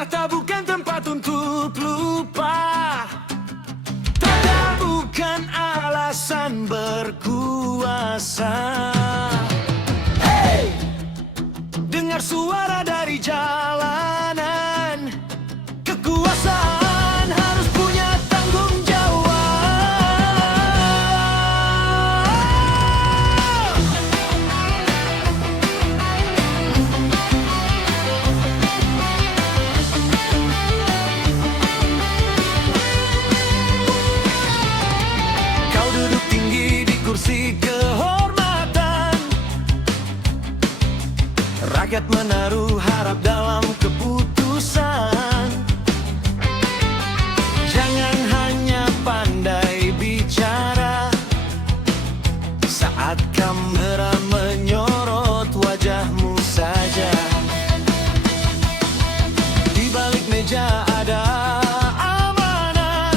Tahta bukan tempat untuk lupa. Tahta bukan alasan berkuasa. Hey! Dengar suara dari jalanan. Kekuasaan harus punya tanggung jawab. Kau duduk tinggi di kursi kehormatan. Rakyat menaruh harap dalam keputusan. Jangan hanya pandai bicara saat kamera menyorot wajahmu saja. Di balik meja ada amanah,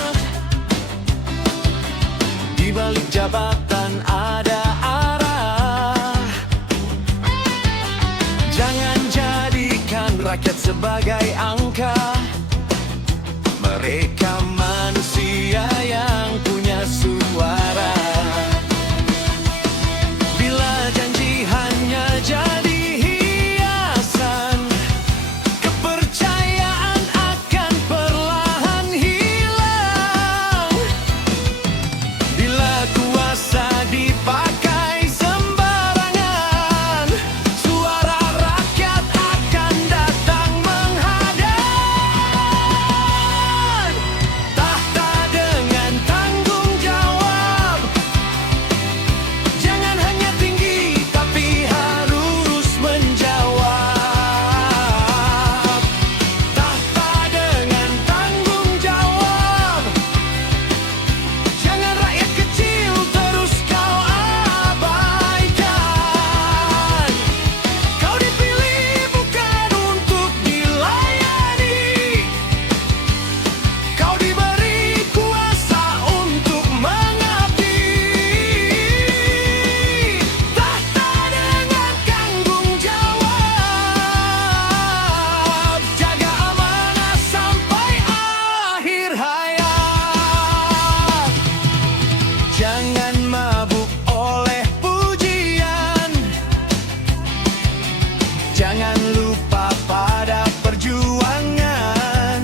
di balik jabatan ada arah. Jangan jadikan rakyat sebagai angka. Mereka manusia yang punya suara. Bila janji hanya jadi hiasan, kepercayaan akan perlahan hilang. Bila kuasa dipakai sembarangan, suara rakyat akan datang menghadang. Tahta dengan tanggung jawab. Jangan hanya tinggi tapi harus menjawab. Tahta dengan tanggung jawab. Jangan rakyat kecil terus kau abaikan. Kau dipilih bukan untuk dilayani. Kau diberi kuasa untuk mengabdi. Tahta dengan tanggung jawab. Jaga amanah sampai akhir hayat. Jangan mabuk oleh pujian. Jangan lupa pada perjuangan.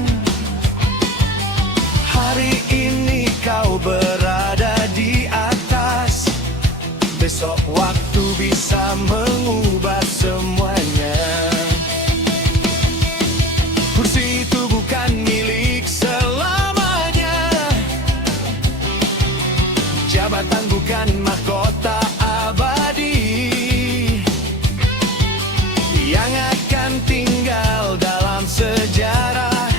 Hari ini kau berada di atas. Besok waktu bisa mengubah semuanya. Kursi itu bukan milik selamanya. Jabatan bukan mahkota abadi yang akan tinggal dalam sejarah.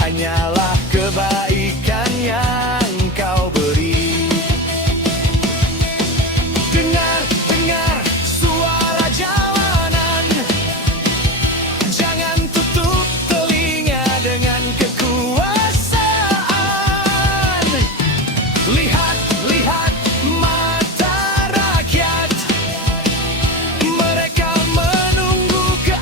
Hanyalah kebaikan yang kau beri. Dengar, dengar suara jalanan. Jangan tutup telinga dengan kekuasaan. Lihat, lihat mata rakyat. Mereka menunggu ke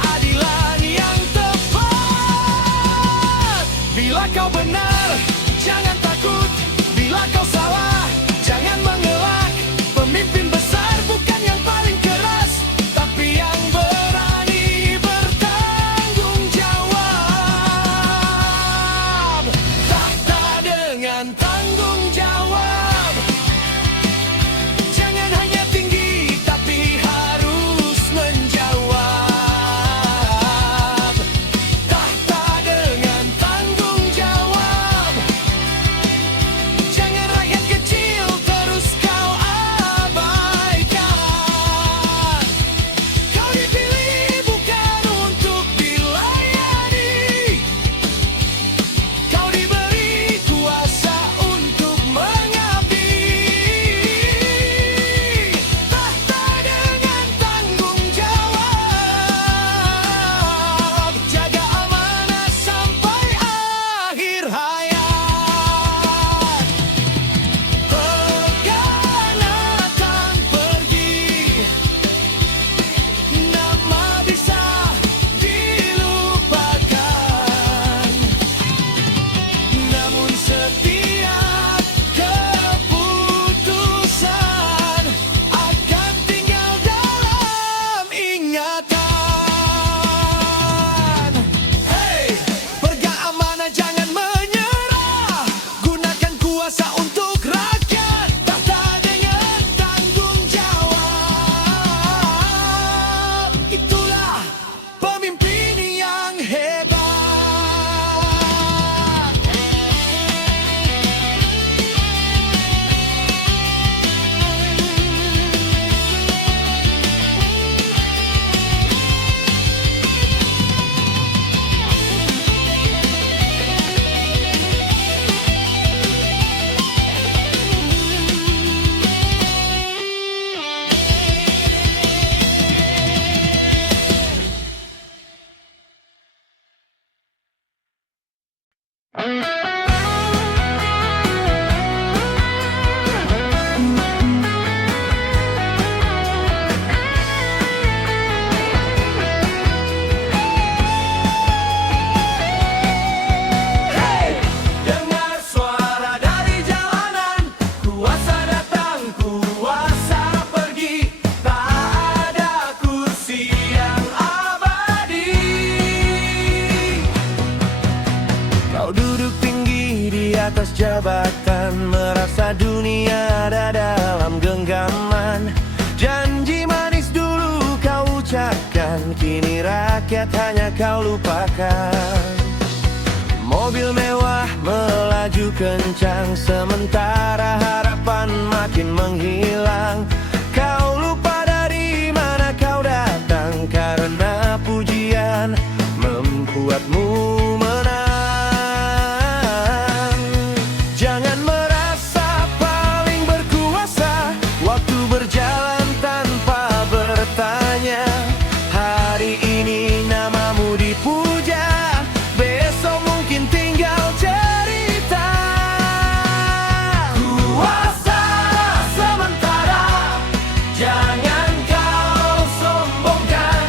jabatan, merasa dunia ada dalam genggaman. Janji manis dulu kau ucapkan, kini rakyat hanya kau lupakan. Mobil mewah melaju kencang, sementara harapan makin menghilang. Kau lupa dari mana kau datang, karena pujian membuatmu menang. Jangan merasa paling berkuasa, waktu berjalan tanpa bertanya. Hari ini namamu dipuja, besok mungkin tinggal cerita. Kuasa sementara, jangan kau sombongkan.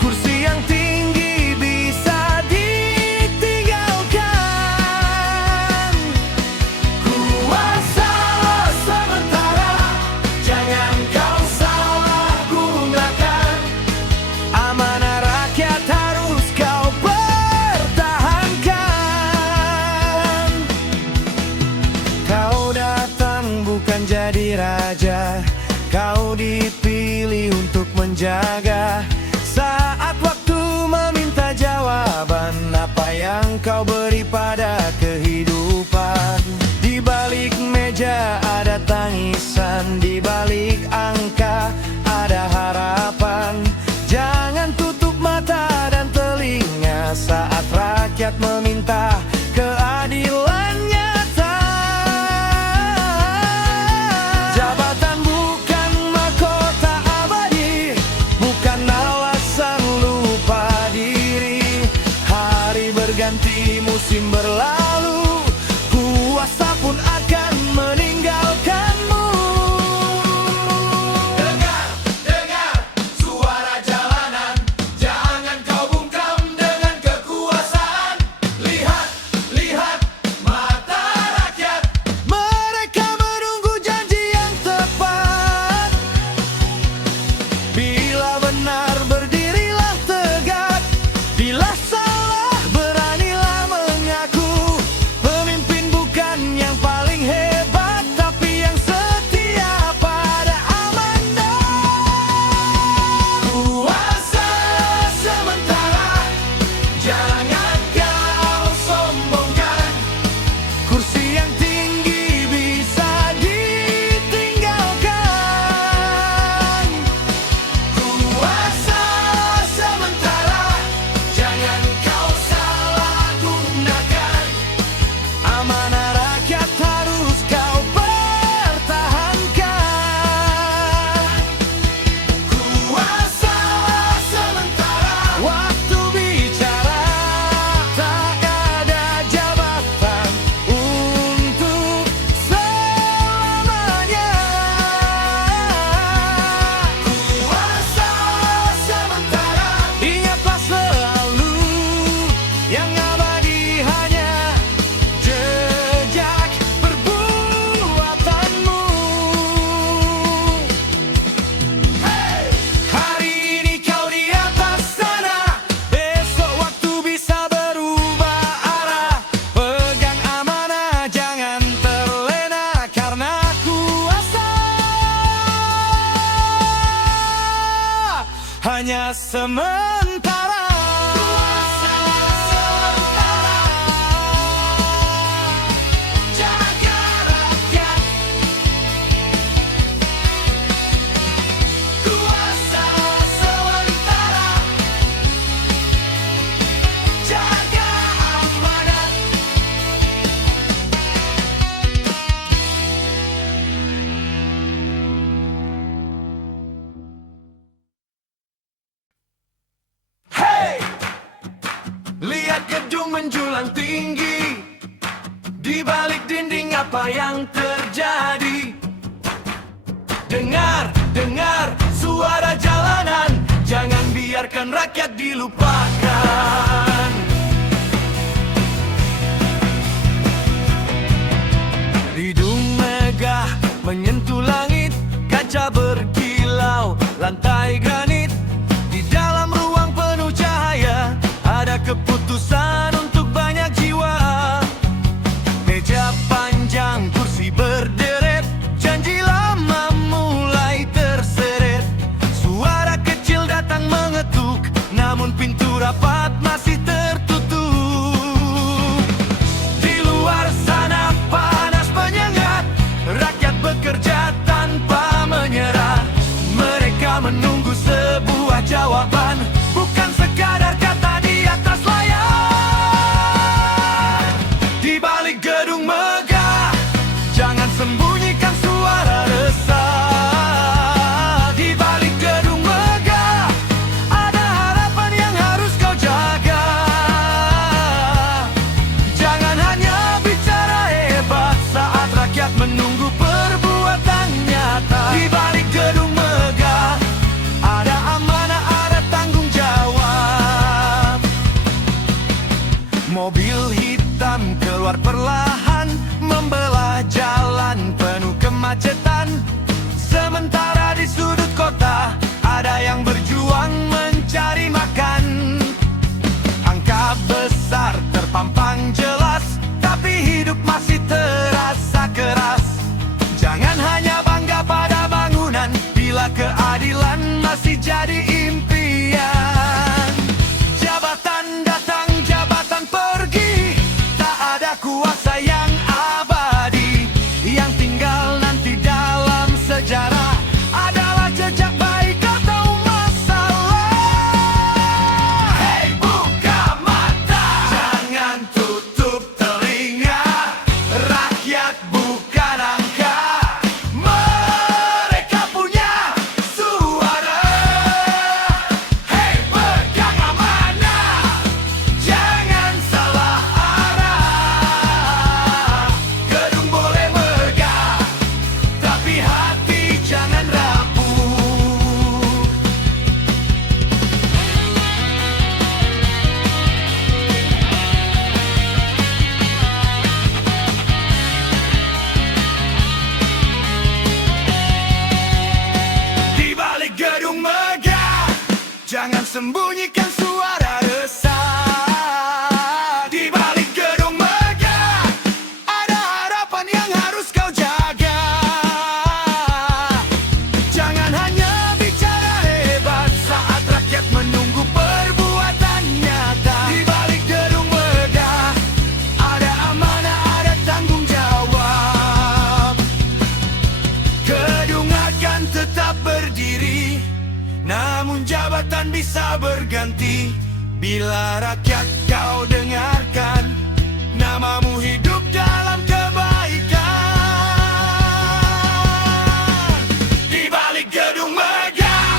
Kursi yang tinggi bisa ditinggalkan. Kuasa sementara, jangan kau salah gunakan. Amanah rakyat harus kau pertahankan. Kau datang bukan jadi raja, kau dipilih untuk menjaga. Saat waktu meminta jawaban, apa yang kau beri pada kehidupan. Di balik meja ada tangisan, di balik angka ada harapan. Jangan tutup mata dan telinga saat rakyat meminta keadilan nyata. Jabatan bukan mahkota abadi, bukan alasan lupa diri. Hari berganti, musim berlalu, kuasa pun akan meninggalkanmu. Dengar suara jalanan, jangan kau bungkam dengan kekuasaan. Lihat mata rakyat, mereka menunggu janji yang tepat. Bila benar berdirilah tegak, bila salah beranilah mengaku. Pemimpin bukan yang paling hebat, tapi yang setia pada amanah. Kuasa sementara, jangan kau sombongkan. Kursi yang tinggi bisa ditinggalkan. Kuasa sementara, jangan kau salah gunakan. Amanah rakyat harus kau pertahankan. Kuasa sementara, waktu bicara, tak ada jabatan untuk selamanya. Kuasa sementara, ingatlah selalu yang abadi hanya jejak perbuatanmu. Hari ini kau di atas sana, besok waktu bisa berubah arah. Pegang amanah, jangan terlena, karena kuasa hanya sementara. Jaga rakyat, kuasa sementara, jaga amanat. Lihat gedung menjulang tinggi, di balik dinding apa yang terjadi. Dengar suara jalanan, jangan biarkan rakyat dilupakan. Hidung megah menyentuh langit, kaca berkilau, lantai granit. Di dalam ruang penuh cahaya, ada keputusan untuk banyak jiwa. Meja keluar perlahan, membelah jalan penuh kemacetan. Sementara di sudut kota ada yang berjuang mencari makan. Angka besar terpampang jelas, tapi hidup masih terasa keras. Jangan hanya bangga pada bangunan, bila keadilan masih jadi impian. Jabatan datang, jabatan pergi, tak ada kuasa yang abadi. Yang tinggal nanti dalam sejarah adalah jejak baik atau masalah. Hei, buka mata, jangan tutup telinga. Rakyat bukan angka, mereka punya suara. Hei, pegang amanah, jangan salah arah. Gedung boleh megah, tapi hati jangan rapuh. Di balik gedung megah, jangan sembunyikan suara resah. Di balik gedung megah, ada harapan yang harus kau jaga. Jangan hanya bicara hebat saat rakyat menunggu perbuatan nyata. Di balik gedung megah, ada amanah, ada tanggung jawab. Gedung akan tetap berdiri, namun jabatan bisa berganti. Bila rakyat kau dengarkan, namamu hidup dalam kebaikan. Di balik gedung megah,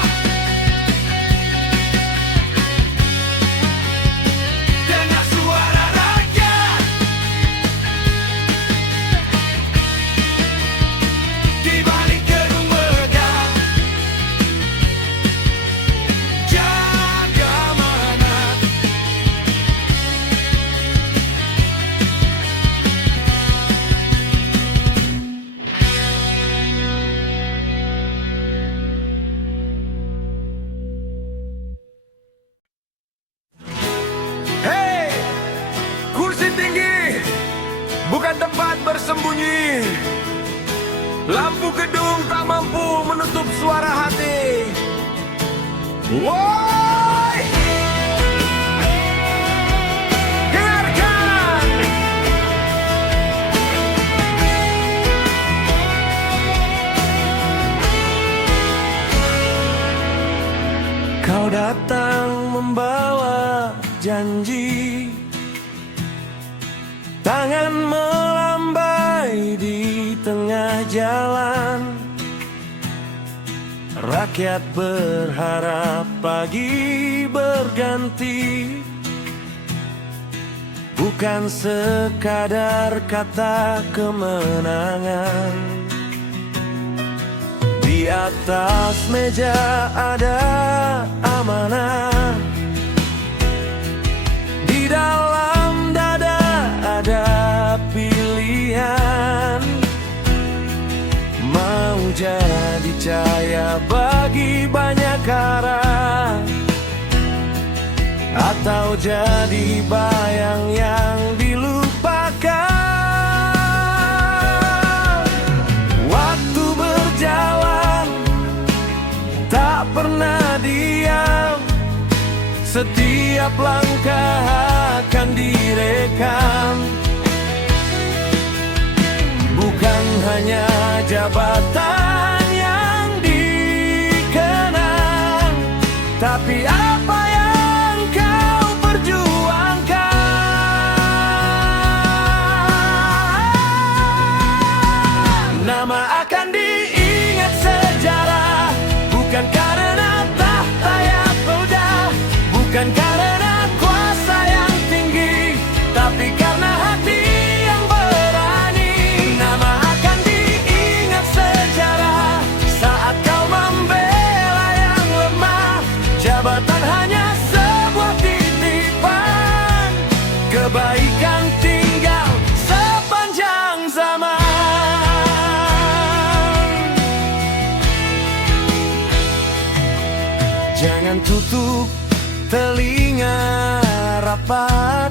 dengar suara rakyat. Di balik gedung megah, jaga amanat. Hei, kursi tinggi bukan tempat bersembunyi. Lampu gedung tak mampu menutup suara hati. Woi, dengarkan. Kau datang membawa janji, tangan melambai di tengah jalan. Rakyat berharap pagi berganti, bukan sekadar kata kemenangan. Di atas meja ada amanah, di dalam dada ada pilihan. Mau jadi cahaya bagi banyak arah, atau jadi bayang yang dilupakan. Waktu berjalan tak pernah diam, setiap langkah akan direkam. Bukan hanya jabatan yang dikenang, tapi apa yang kau perjuangkan. Nama akan diingat sejarah, bukan karena tahta yang mudah, bukan karena kuasa yang tinggi, tapi karena hati yang berani. Nama akan diingat sejarah, telinga rapat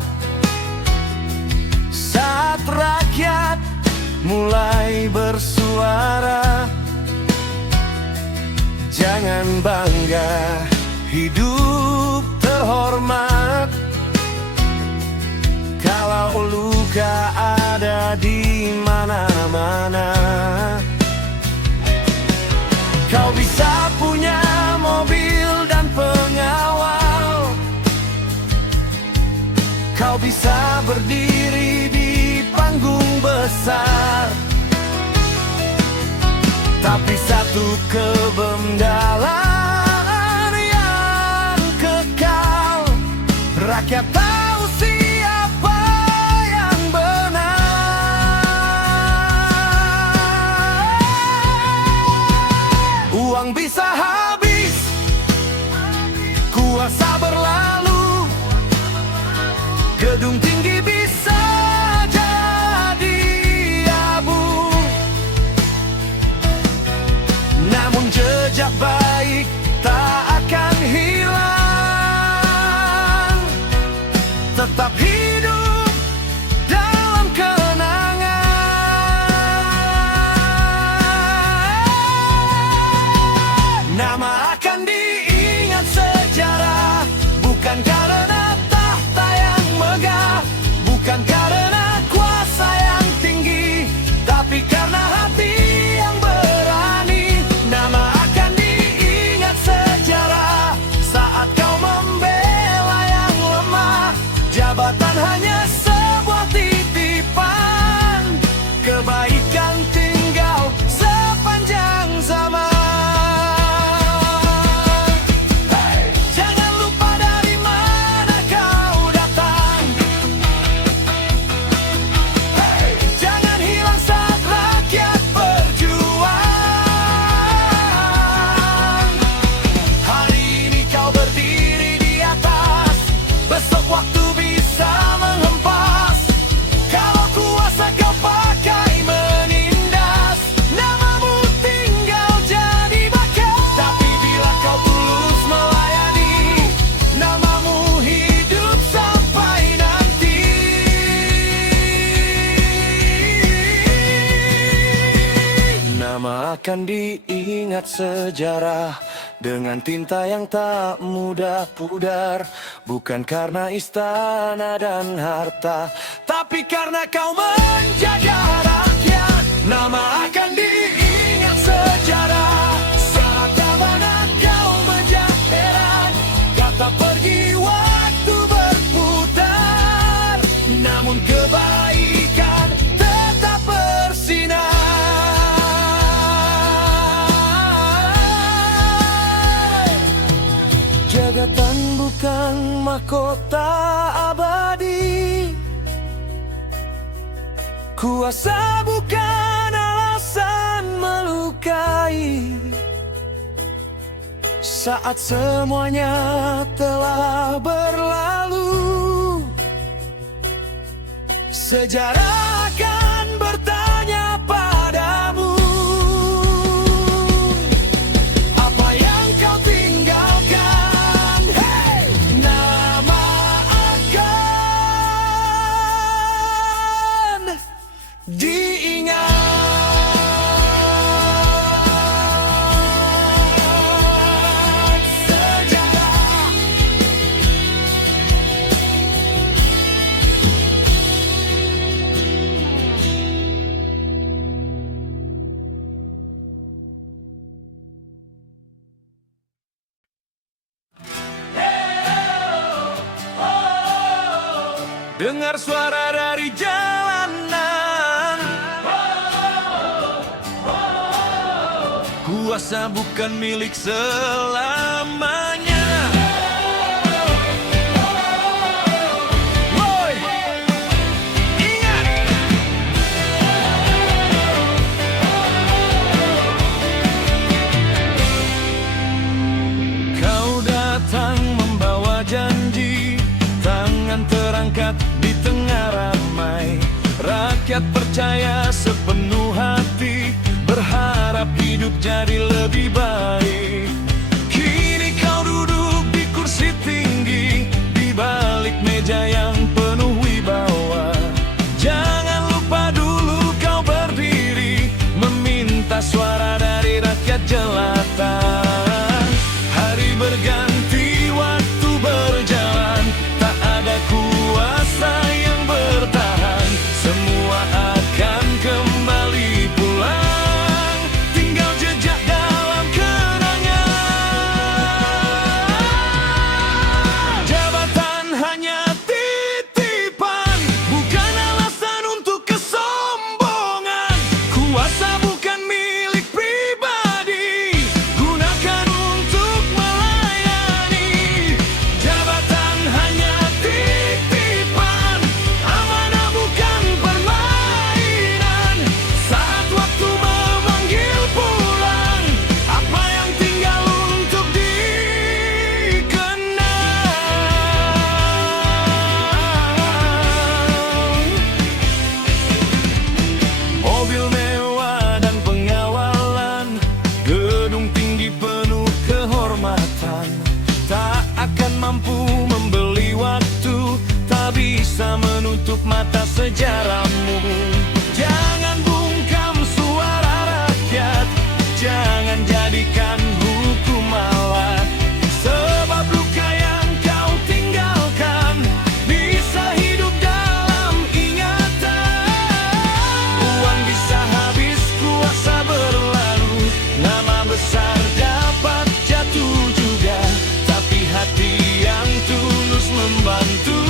saat rakyat mulai bersuara. Jangan bangga hidup terhormat kalau luka ada di mana-mana. Kau bisa punya mobil dan pengawal, kau bisa berdiri di panggung besar, tapi satu kebenaran yang kekal, rakyat tahu siapa yang benar. Uang bisa habis, kuasa berlalu, gedung tinggi bisa jadi abu, namun jejak baik tak akan hilang, tetap hidup dalam kenangan. Nama akan diingat sejarah, bukan karena tahta yang megah, bukan karena kuasa yang tinggi, tapi karena hati yang berani. Nama akan diingat sejarah saat kau membela yang lemah. Jabatan hanya sebuah titipan, kebaikan tinggal sepanjang zaman. Jangan lupa dari mana kau datang, jangan hilang saat rakyat berjuang. Hari ini kau berdiri di atas, besok waktu bisa menghempas. Kalau kuasa kau pakai menindas, namamu tinggal jadi bekas. Tapi bila kau tulus melayani, namamu hidup sampai nanti. Nama akan diingat sejarah dengan tinta yang tak mudah pudar, bukan karena istana dan harta, tapi karena kau menjaga rakyat. Nama akan diingat sejarah saat mana kau menjaheran, kata pergi waktu berputar, namun kebaikan tetap bersinar. Jabatan bukan mahkota abadi, kuasa bukan alasan melukai. Saat semuanya telah berlalu, sejarah akan bertanya padamu, apa yang kau tinggalkan? Hey! Nama akan diingat. Dengar suara dari jalanan, kuasa bukan milik selamanya. Woi, ingat, kau datang membawa janji, tangan terangkat di tengah ramai. Rakyat percaya sepenuh hati, berharap hidup jadi lebih baik. Kini kau duduk di kursi tinggi, Uangmu membeli waktu, tak bisa menutup mata sejarahmu. Jangan bungkam suara rakyat, jangan jadikan hukum alat. Sebab luka yang kau tinggalkan bisa hidup dalam ingatan. Uang bisa habis, kuasa berlalu, nama besar dapat jatuh juga, tapi hati yang tulus membantu